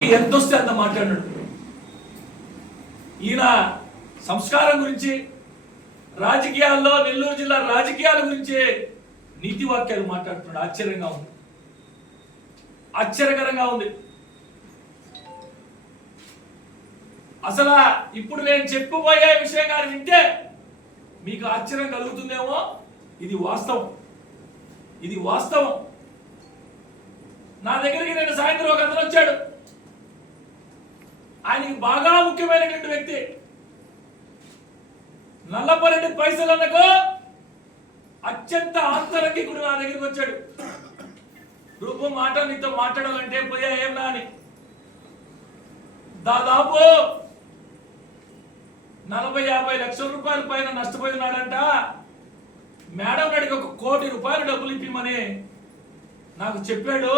ఎంత వస్తే అంత మాట్లాడాడు. ఈయన సంస్కారం గురించి, రాజకీయాల్లో నెల్లూరు జిల్లా రాజకీయాల గురించి నీతి వాక్యాలు మాట్లాడుతున్నాడు. ఆశ్చర్యంగా ఉంది, ఆశ్చర్యకరంగా ఉంది. అసలు ఇప్పుడు నేను చెప్పబోయే విషయం కానీ వింటే మీకు ఆశ్చర్యం కలుగుతుందేమో. ఇది వాస్తవం, ఇది వాస్తవం. నా దగ్గరికి నేను సాయంత్రం ఒక అతను వచ్చాడు. ఆయనకి బాగా ముఖ్యమైనటువంటి వ్యక్తి. నల్లపరెడ్డి పైసలన్నకు అత్యంత ఆంతరంగికుడు నా దగ్గరికి వచ్చాడు. రూపం మాట నీతో మాట్లాడాలంటే పోయా ఏం అని దాదాపు 40-50 లక్షల రూపాయల పైన నష్టపోయినాడంట. మేడం అడిగి 1 కోటి రూపాయలు డబ్బులు ఇప్పిమని నాకు చెప్పాడు.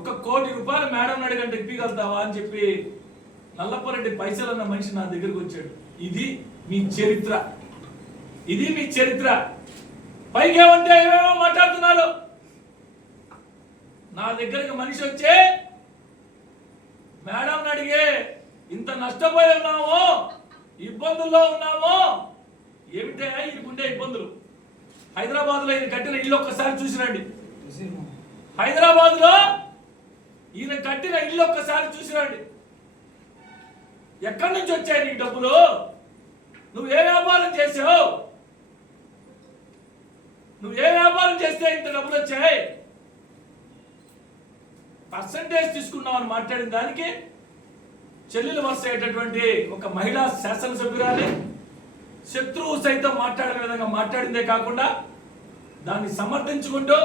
1 కోటి రూపాయలు మేడం అడిగంటే ఇప్పగలుగుతావా అని చెప్పి నల్లపరెడ్డి పైసలు అన్న మనిషి నా దగ్గరికి వచ్చాడు. ఇది మీ చరిత్ర, ఇది మీ చరిత్ర. పైకి ఏమంటే ఏమేమో మాట్లాడుతున్నారు. నా దగ్గరికి మనిషి వచ్చే మేడం అడిగే ఇంత నష్టపోయి ఉన్నామో, ఇబ్బందుల్లో ఉన్నామో. ఏమిటే ఈయనకుండే ఇబ్బందులు? హైదరాబాద్ లో ఈయన కట్టిన ఇల్లు ఒక్కసారి చూసిరండి. హైదరాబాద్ లో ఈయన కట్టిన ఇల్లు ఒక్కసారి చూసిరండి. ఎక్కడి నుంచి వచ్చాయి నీకు డబ్బులు? నువ్వు ఏ వ్యాపారం చేసావు? నువ్వు ఏ వ్యాపారం చేస్తే ఇంత డబ్బులు వచ్చాయి? పర్సంటేజ్ తీసుకున్నావు అని మాట్లాడిన దానికి చెల్లెలు వరుస అయ్యేటటువంటి ఒక మహిళా శాసనసభ్యురాలి శత్రువు సైతం మాట్లాడిన విధంగా మాట్లాడిందే కాకుండా దాన్ని సమర్థించుకుంటూ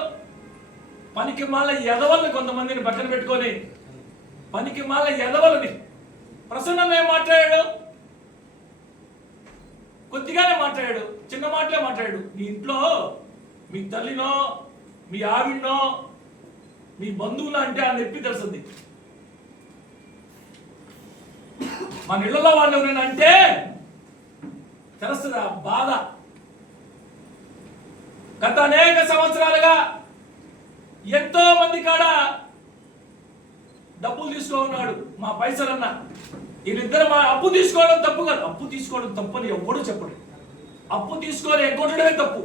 పనికి మాల ఎదవల్ని కొంతమందిని పక్కన పెట్టుకొని పనికి మాల ఎదవలని ప్రసన్నమే మాట్లాడాడు. కొద్దిగానే మాట్లాడాడు, చిన్న మాటలే మాట్లాడాడు. నీ ఇంట్లో మీ తల్లినో మీ ఆవిడనో మీ బంధువులు అంటే ఆ నొప్పి తెలుస్తుంది. మన ఇళ్లలో వాళ్ళు ఎవరైనా అంటే తెలుస్తుంది ఆ బాధ. గత అనేక సంవత్సరాలుగా ఎంతో మంది కాడ డబ్బులు తీసుకున్నాడు మా పైసలన్నా. వీళ్ళిద్దరు మా అప్పు తీసుకోవడం తప్పు కాదు. అప్పు తీసుకోవడం తప్పని ఎవ్వడూ చెప్పడు. అప్పు తీసుకొని ఎగ్గొట్టడమే తప్పు.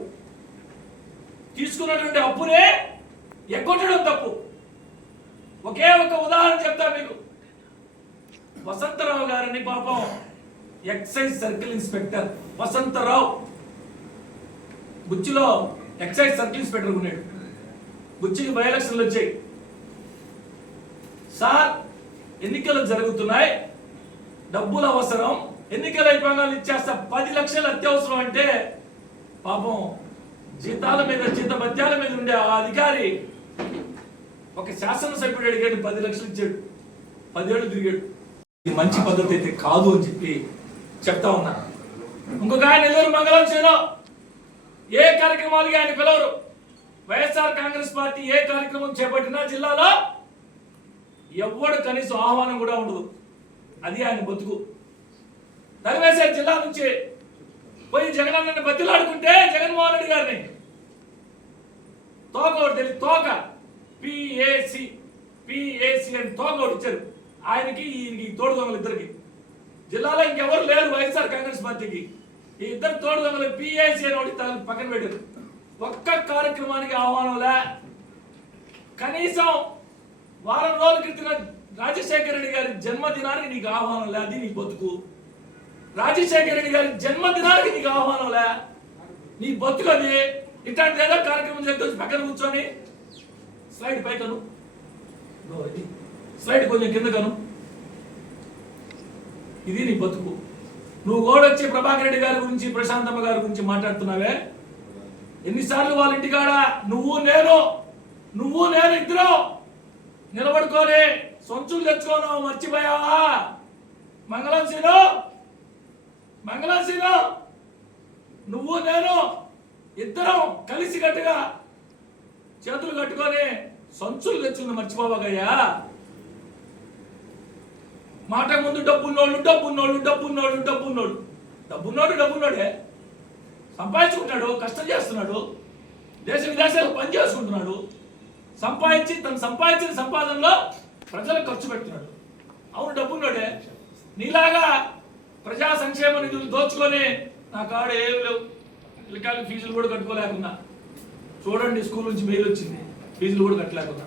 తీసుకున్నటువంటి అప్పునే ఎగ్గొట్టడం తప్పు. ఒకే ఒక ఉదాహరణ చెప్తాను మీకు. వసంతరావు గారిని పాపం ఎక్సైజ్ సర్కిల్ ఇన్స్పెక్టర్ వసంతరావు బుచ్చిలో ఎక్సైజ్ సర్కిల్ ఇన్స్పెక్టర్ ఉన్నాడు. బుచ్చికి బై ఎలక్షన్లు వచ్చాయి. సార్ ఎన్నికలు జరుగుతున్నాయి, డబ్బులు అవసరం, ఎన్నికల అయిపోగానే ఇచ్చేస్తా, 10 లక్షలు అత్యవసరం అంటే పాపం జీతాల మీద జీతభత్యాల మీద ఉండే ఆ అధికారి ఒక శాసనసభ్యుడు అడిగాడు, 10 లక్షలు ఇచ్చాడు. 10 ఏళ్ళు తిరిగాడు. ఇది మంచి పద్ధతి అయితే కాదు అని చెప్పి చెప్తా ఉన్నా. ఇంకొక ఆయన నెల్లూరు మంగళం చేలో ఏ కార్యక్రమాలకి ఆయన పిలవరు. వైఎస్ఆర్ కాంగ్రెస్ పార్టీ ఏ కార్యక్రమం చేపట్టినా జిల్లాలో ఎవ్వడు కనీసం ఆహ్వానం కూడా ఉండదు. అది ఆయన బతుకు. తరివేశారు జిల్లా నుంచి. పోయి జగనన్నని బతిలాడుకుంటే జగన్మోహన్ రెడ్డి గారిని తోక ఒకటి తెలియదు, తోక పిఏసి అని తోక ఒకటి ఇచ్చారు ఆయనకి, ఈయనకి తోడు దొంగలు ఇద్దరికి. జిల్లాలో ఇంకెవరు లేరు వైఎస్ఆర్ కాంగ్రెస్ పార్టీకి. ఈ ఇద్దరు తోడు దొంగలు పిఏసి అని ఒకటి పక్కన పెట్టారు. ఒక్క కార్యక్రమానికి ఆహ్వానంలే. కనీసం వారం రోజుల క్రితం రాజశేఖర రెడ్డి గారి జన్మదినానికి నీకు ఆహ్వానం లే. అది నీ బతుకు. రాజశేఖర రెడ్డి గారి జన్మదినానికి నీకు ఆహ్వానం లే. నీ బతుకు అది. ఇట్లాంటి ఏదో కార్యక్రమం చేస్తే పక్కన కూర్చొని స్లైడ్ పైకను, స్లైడ్ కొంచెం కింద కను. ఇది నీ బతుకు. నువ్వు కూడా వచ్చి ప్రభాకర్ రెడ్డి గారి గురించి ప్రశాంతమ్మ గారి గురించి మాట్లాడుతున్నావే. ఎన్నిసార్లు వాళ్ళ ఇంటికాడ నువ్వు నేను ఇద్దరు నిలబడుకొని సొంచులు తెచ్చుకోను మర్చిపోయావా? మంగళం సీను నువ్వు నేను ఇద్దరం కలిసి గట్టుగా చేతులు కట్టుకొని సంచులు తెచ్చుకుని మర్చిపోవాగయ్యా. మాట ముందు డబ్బున్నోడే సంపాదించుకుంటాడు, కష్టం చేస్తున్నాడు, దేశ విదేశాలు పని చేసుకుంటున్నాడు, తను సంపాదించిన సంపాదనలో ప్రజలకు ఖర్చు పెడుతున్నాడు. అవును డబ్బున్నోడే. నీలాగా ప్రజా సంక్షేమ నిధులు దోచుకొని నా కాడ ఏమి లేవు, పిల్లకాయలు ఫీజులు కూడా కట్టుకోలేకున్నా. చూడండి, స్కూల్ నుంచి మెయిల్ వచ్చింది, ఫీజులు కూడా కట్టలేకున్నా.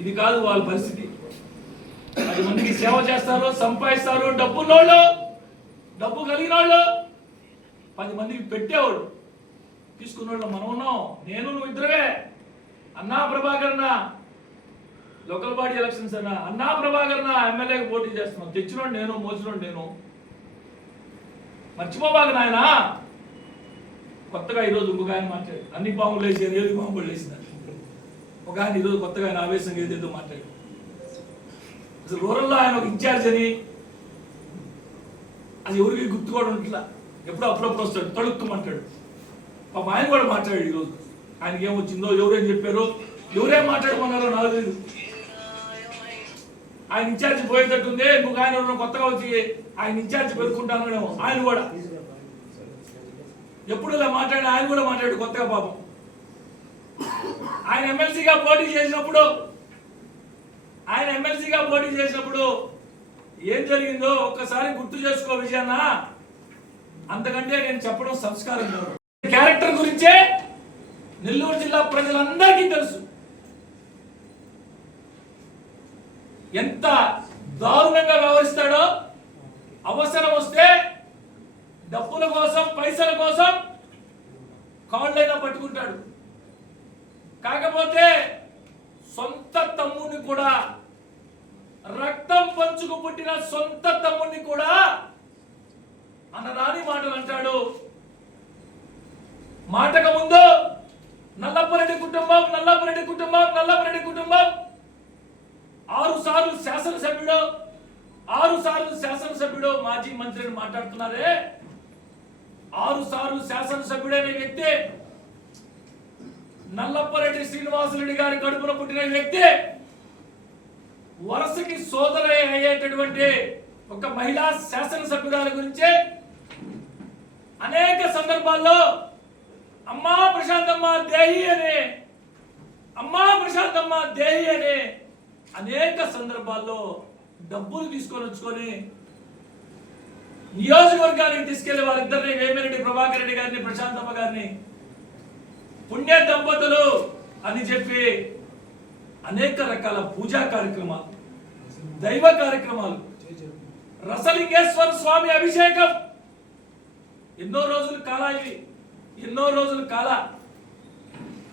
ఇది కాదు వాళ్ళ పరిస్థితి. 10 మందికి సేవ చేస్తారు, సంపాదిస్తారు. డబ్బున్నోళ్ళు, డబ్బు కలిగిన వాళ్ళు 10 మందికి పెట్టేవాడు. తీసుకున్నోళ్ళు మనం ఉన్నాం, నేను నువ్వు ఇద్దరే. అన్నా ప్రభాకర్ అన్న లోకల్ బాడీ ఎలక్షన్స్ అన్న, అన్నా ప్రభాకర్ అన్న ఎమ్మెల్యేకి పోటీ చేస్తున్నాం. తెచ్చినోడు నేను, మోసినోడు నేను. మర్చిపోబాక నాయన. కొత్తగా ఈరోజు ఇంకొక ఆయన మాట్లాడు, అన్ని పాములు వేసి 7 పాములు వేసినారు. ఒక ఆయన ఈరోజు కొత్తగా ఆయన ఆవేశంగా ఏదేదో మాట్లాడు. అసలు రూరల్లో ఆయన ఒక ఇన్ఛార్జ్ అని అది ఎవరికి గుర్తుకోవడం ఇట్లా ఎప్పుడో అప్పుడప్పుడు వస్తాడు, తడుక్కుమంటాడు. పాప ఆయన కూడా మాట్లాడాడు ఈరోజు. ఆయనకి ఏమొచ్చిందో, ఎవరేం చెప్పారో, ఎవరేం మాట్లాడమన్నారో నాకు తెలియదు. ఆయన ఇన్ఛార్జ్ పోయేటట్టుంది. ఇంకొక ఆయన కొత్తగా వచ్చి ఆయన ఇన్ఛార్జ్ పెట్టుకుంటానేమో. ఆయన కూడా ఎప్పుడు ఇలా మాట్లాడి ఆయన కూడా మాట్లాడు కొత్తగా. పాపం ఆయన ఎమ్మెల్సీగా పోటీ చేసినప్పుడు ఏం జరిగిందో ఒక్కసారి గుర్తు చేసుకో విజయన్న. అంతకంటే నేను చెప్పడం సంస్కారం కాదు. క్యారెక్టర్ గురించే నెల్లూరు జిల్లా ప్రజలందరికీ తెలుసు. ఎంత దారుణంగా వ్యవహరిస్తాడో. అవసరం వస్తే డబ్బుల కోసం, పైసల కోసం కాళ్ళైనా పట్టుకుంటాడు. కాకపోతే సొంత తమ్ముడిని కూడా, రక్తం పంచుకు పుట్టిన సొంత తమ్ముడిని కూడా అనరాని మాటలు అంటాడు. మాటకు ముందు నల్లపరెడ్డి కుటుంబం 6 సార్లు శాసనసభ్యుడు మాజీ మంత్రిని మాట్లాడుతున్నారే. 6 సార్లు శాసనసభ్యుడైన వ్యక్తి, నల్లపరెడ్డి శ్రీనివాసరెడ్డి గారి కడుపున పుట్టిన వ్యక్తి, వరుసకి సోదరి అయ్యేటటువంటి ఒక మహిళా శాసనసభ్యురాల గురించి అనేక సందర్భాల్లో అమ్మా ప్రశాంతమ్మ దేహి అనే అనేక సందర్భాల్లో డబ్బులు తీసుకొని వచ్చుకొని నియోజకవర్గానికి తీసుకెళ్లి వారిద్దరిని, వేమిరెడ్డి ప్రభాకర్ రెడ్డి గారిని, ప్రశాంతమ్మ గారిని పుణ్య దంపతులు అని చెప్పి అనేక రకాల పూజా కార్యక్రమాలు, దైవ కార్యక్రమాలు, రసలింగేశ్వర స్వామి అభిషేకం ఎన్నో రోజులు కాల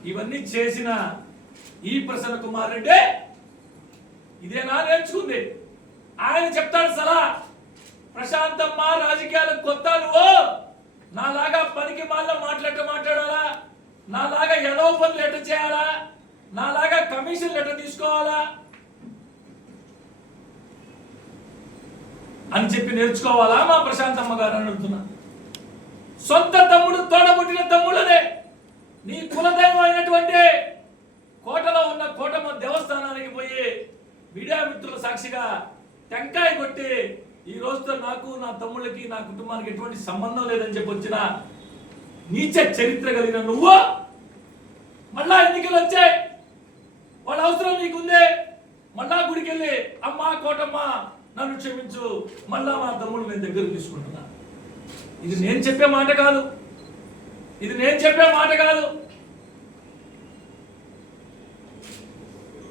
ఇవన్నీ చేసిన ఈ ప్రసన్న కుమార్ రెడ్డి ఇదేనా నేర్చుకుంది. ఆయన చెప్తాడు సలా, ప్రశాంతమ్మ రాజకీయాలకు కొత్త, నువ్వు నాలాగా పనికి మాల మాట్లాడాలా, నాలాగా ఎడవ పనులు ఎట్ట చేయాలా, నాలాగా కమిషన్లు ఎట్ట తీసుకోవాలా అని చెప్పి నేర్చుకోవాలా మా ప్రశాంతమ్మ గారు అని అడుగుతున్నా. సొంత తమ్ముడు, తోడబుట్టిన తమ్ముళ్ళనే నీ కులదైవం అయినటువంటి కోటలో ఉన్న కోటమ్మ దేవస్థానానికి పోయి మీడియా మిత్రుల సాక్షిగా టెంకాయ కొట్టి ఈ రోజుతో నాకు, నా తమ్ముళ్ళకి, నా కుటుంబానికి ఎటువంటి సంబంధం లేదని చెప్పి వచ్చిన నీచ చరిత్ర కలిగిన నువ్వు మళ్ళా ఎన్నికలు వచ్చాయి, వాళ్ళ అవసరం నీకుందే, మళ్ళా గుడికి వెళ్ళి అమ్మా కోటమ్మ నన్ను క్షమించు, మళ్ళా మా తమ్ముడు నేను దగ్గర తీసుకుంటున్నా. ఇది నేను చెప్పే మాట కాదు.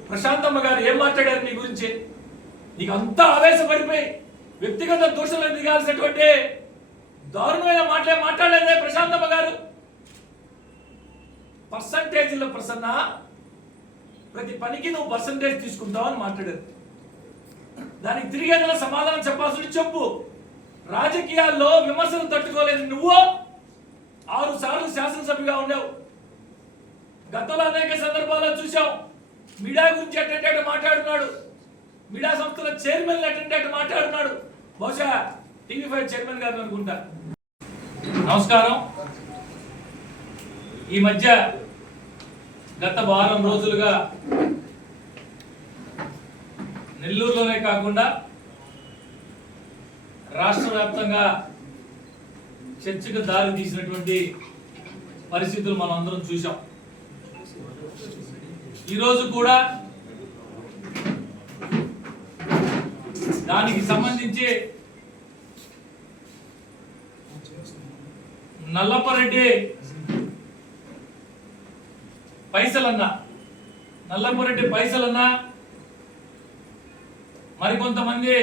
ప్రశాంతమ్మ గారు ఏం మాట్లాడారు నీ గురించి? నీకు అంతా ఆవేశపడిపోయి వ్యక్తిగత దోషాలు దిగాల్సినటువంటి దారుణమైన మాటలే మాట్లాడలేదే ప్రశాంతమ్మ గారు. పర్సంటేజీల ప్రసన్న, ప్రతి పనికి నువ్వు పర్సంటేజ్ తీసుకుంటావు అని మాట్లాడారు. దానికి తిరిగి ఏదైనా సమాధానం చెప్పాల్సి చెప్పు. రాజకీయాల్లో విమర్శలు తట్టుకోలేదు నువ్వు 6 సార్లు శాసనసభ్యుగా ఉన్నావు. గతంలో అనేక సందర్భాల్లో చూసాం. మీడియా గురించి అటెండేట్ మాట్లాడుతున్నాడు, మీడియా సంస్థల చైర్మన్ అటెండేట్ మాట్లాడుతున్నాడు. బహుశా టీవీ5 చైర్మన్ గారు అనుకుంటా. నమస్కారం. ఈ మధ్య గత వారం రోజులుగా నెల్లూరులోనే కాకుండా రాష్ట్ర వ్యాప్తంగా చర్చకు దారి తీసినటువంటి పరిస్థితులు మనం అందరం చూసాం. ఈరోజు కూడా దానికి సంబంధించి నల్లపరెడ్డి పైసలన్నా మరికొంతమంది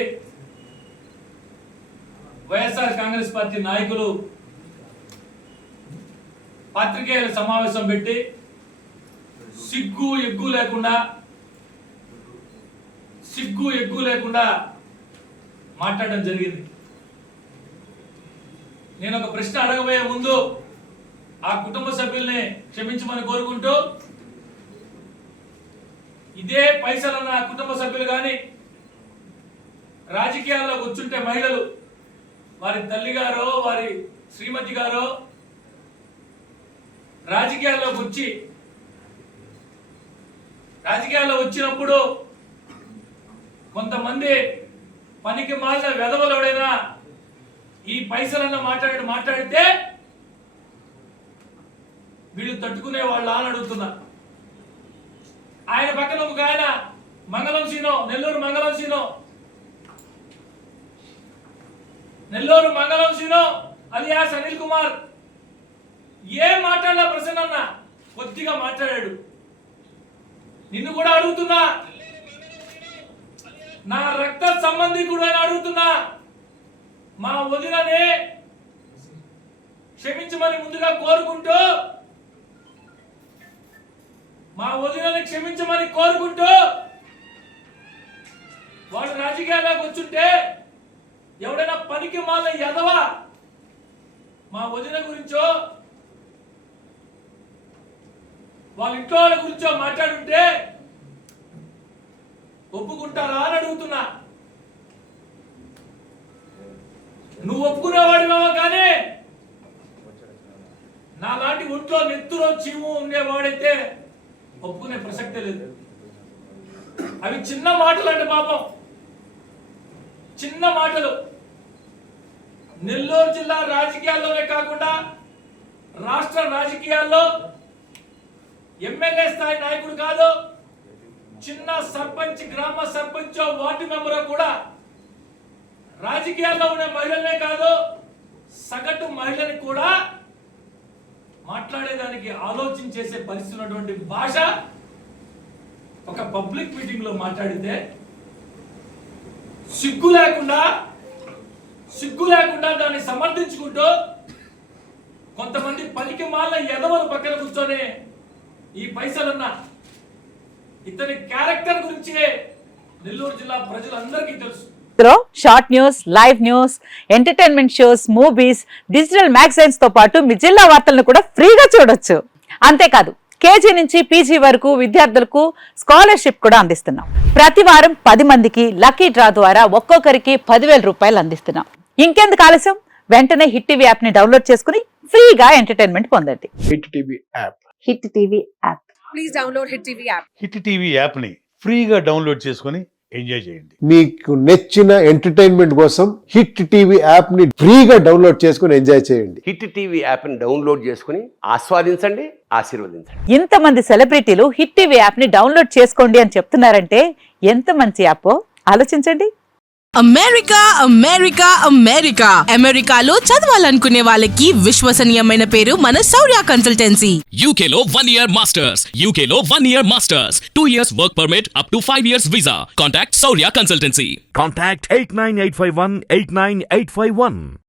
వైఎస్ఆర్ కాంగ్రెస్ పార్టీ నాయకులు పాత్రికేయుల సమావేశం పెట్టి సిగ్గు ఎగ్గు లేకుండా మాట్లాడడం జరిగింది. నేను ఒక ప్రశ్న అడగబోయే ముందు ఆ కుటుంబ సభ్యుల్ని క్షమించమని కోరుకుంటూ, ఇదే పైసలన్న కుటుంబ సభ్యులు కానీ రాజకీయాల్లో కూర్చుంటే మహిళలు, వారి తల్లి గారో వారి శ్రీమతి గారో రాజకీయాల్లో వచ్చినప్పుడు కొంతమంది పనికి మాలిన వెధవలోడైనా ఈ పైసలన్న మాట్లాడితే వీళ్ళు తట్టుకునే వాళ్ళ అని అడుగుతున్నా. ఆయన పక్కన ఒక ఆయన నెల్లూరు మంగళం సీనో అలియాస్ అనిల్ కుమార్ ఏం మాట్లాడలా ప్రసన్న కొద్దిగా మాట్లాడాడు. నిన్ను కూడా అడుగుతున్నా, నా రక్త సంబంధికుడు అని అడుగుతున్నా, మా వదిననే క్షమించమని ముందుగా కోరుకుంటూ వాడు రాజకీయాల్లోకి వచ్చుంటే ఎవడైనా పనికి మాల ఎదవా మా వదిన గురించో వాళ్ళ ఇంట్లో వాళ్ళ గురించో మాట్లాడుంటే ఒప్పుకుంటారా అని అడుగుతున్నా. నువ్వు ఒప్పుకునేవాడివేమో కానీ నా లాంటి ఒంట్లో నెత్తులో చీము ఉండేవాడైతే ఒప్పుకునే ప్రసక్తే లేదు. అవి చిన్న మాటలు అంటే పాపం, చిన్న మాటలు. నెల్లూరు జిల్లా రాజకీయాల్లోనే కాకుండా రాష్ట్ర రాజకీయాల్లో ఎమ్మెల్యే స్థాయి నాయకుడు కాదు, చిన్న సర్పంచ్, గ్రామ సర్పంచ్, వార్డు మెంబర్ కూడా రాజకీయాల్లో ఉండే మహిళలనే కాదు, సగటు మహిళని కూడా మాట్లాడేదానికి ఆలోచించేసే పరిస్థితి ఉన్నటువంటి భాష ఒక పబ్లిక్ మీటింగ్ లో మాట్లాడితే సిగ్గు లేకుండా దాన్ని సమర్థించుకుంటూ కొంతమంది పలికి మాల ఎదవలు పక్కన కూర్చొని ఈ పైసలన్న ఇతని క్యారెక్టర్ గురించి నెల్లూరు జిల్లా ప్రజలందరికీ తెలుసు. Short news, live news, entertainment shows, movies, digital magazines తో పాటు మీ జిల్లా వార్తలను కూడా ఫ్రీగా చూడొచ్చు. అంతేకాదు కేజీ నుంచి పీజీ వరకు విద్యార్థులకు స్కాలర్షిప్ కూడా అందిస్తున్నాం. ప్రతి వారం 10 మందికి లక్కీ డ్రా ద్వారా ఒక్కొక్కరికి 10,000 రూపాయలు అందిస్తున్నాం. ఇంకెందుకు ఆలస్యం, వెంటనే హిట్ టీవీ యాప్ ని డౌన్లోడ్ చేసుకుని ఫ్రీగా ఎంటర్టైన్మెంట్ పొందండి. Hit TV app. Hit TV app. Please download hit TV app. Hit TV app ని ఫ్రీగా డౌన్లోడ్ చేసుకుని ఎంజాయ్ చేయండి. మీకు నచ్చిన ఎంటర్టైన్మెంట్ కోసం హిట్ టీవీ యాప్ ని ఫ్రీగా డౌన్లోడ్ చేసుకుని ఎంజాయ్ చేయండి. హిట్ టీవీ యాప్ ని డౌన్లోడ్ చేసుకుని ఆస్వాదించండి, ఆశీర్వదించండి. ఇంతమంది సెలబ్రిటీలు హిట్ టీవీ యాప్ ని డౌన్లోడ్ చేసుకోండి అని చెప్తున్నారంటే ఎంత మంచి యాప్ ఆలోచించండి. అమెరికాలో చదవాలనుకునే వాళ్ళకి విశ్వసనీయమైన పేరు మన శౌర్య కన్సల్టెన్సీ. UK లో 1 year masters, UK లో 1 year masters, 2 years work permit up to 5 years visa. Contact Saurya Consultancy. Contact 89851 89851.